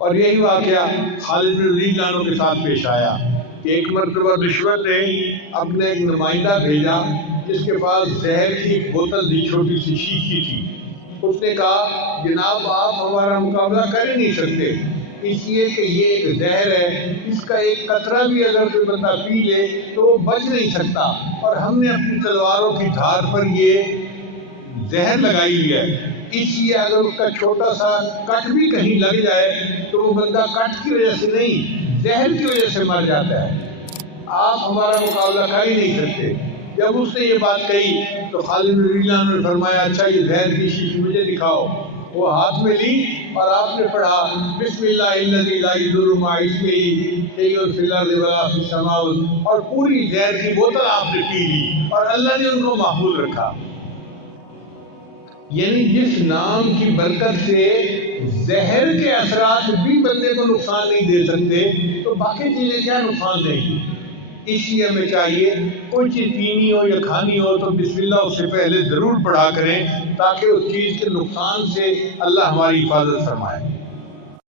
اور یہی واقعہ خالد بن ولید عنہ کے ساتھ پیش آیا کہ ایک مرتبہ رشوت نے اپنے ایک نمائندہ بھیجا جس کے پاس زہر کی ایک بوتل تھی، چھوٹی سی شیشی تھی۔ اس نے کہا جناب آپ ہمارا مقابلہ کر ہی نہیں سکتے، اس لیے کہ یہ ایک زہر ہے، اس کا ایک قطرہ بھی اگر کوئی بندہ پی لے تو وہ بچ نہیں سکتا، اور ہم نے اپنی تلواروں کی دھار پر یہ زہر لگائی ہوئی ہے، اس لیے اگر اس کا چھوٹا سا کٹ بھی کہیں لگ جائے تو وہ بندہ کٹ کی وجہ سے نہیں، زہر کی وجہ سے مر جاتا ہے، آپ ہمارا مقابلہ کر ہی نہیں سکتے۔ جب اس نے یہ بات کہی تو خالد بن ولید عنہ نے فرمایا اچھا یہ زہر کی شیشی مجھے دکھاؤ۔ وہ ہاتھ میں لی اور آپ نے پڑھا بسم اللہ الذی لا یضر مع اسمہ شیء فی الارض ولا فی السماء، اور پوری زہر کی بوتل آپ نے پی لی اور اللہ نے ان کو محفوظ رکھا۔ یعنی جس نام کی برکت سے زہر کے اثرات بھی بندے کو نقصان نہیں دے سکتے تو باقی چیزیں کیا نقصان دیں گی۔ اس لیے ہمیں چاہیے کوئی چیز پینی ہو یا کھانی ہو تو بسم اللہ اس سے پہلے ضرور پڑھا کریں تاکہ اس چیز کے نقصان سے اللہ ہماری حفاظت فرمائے۔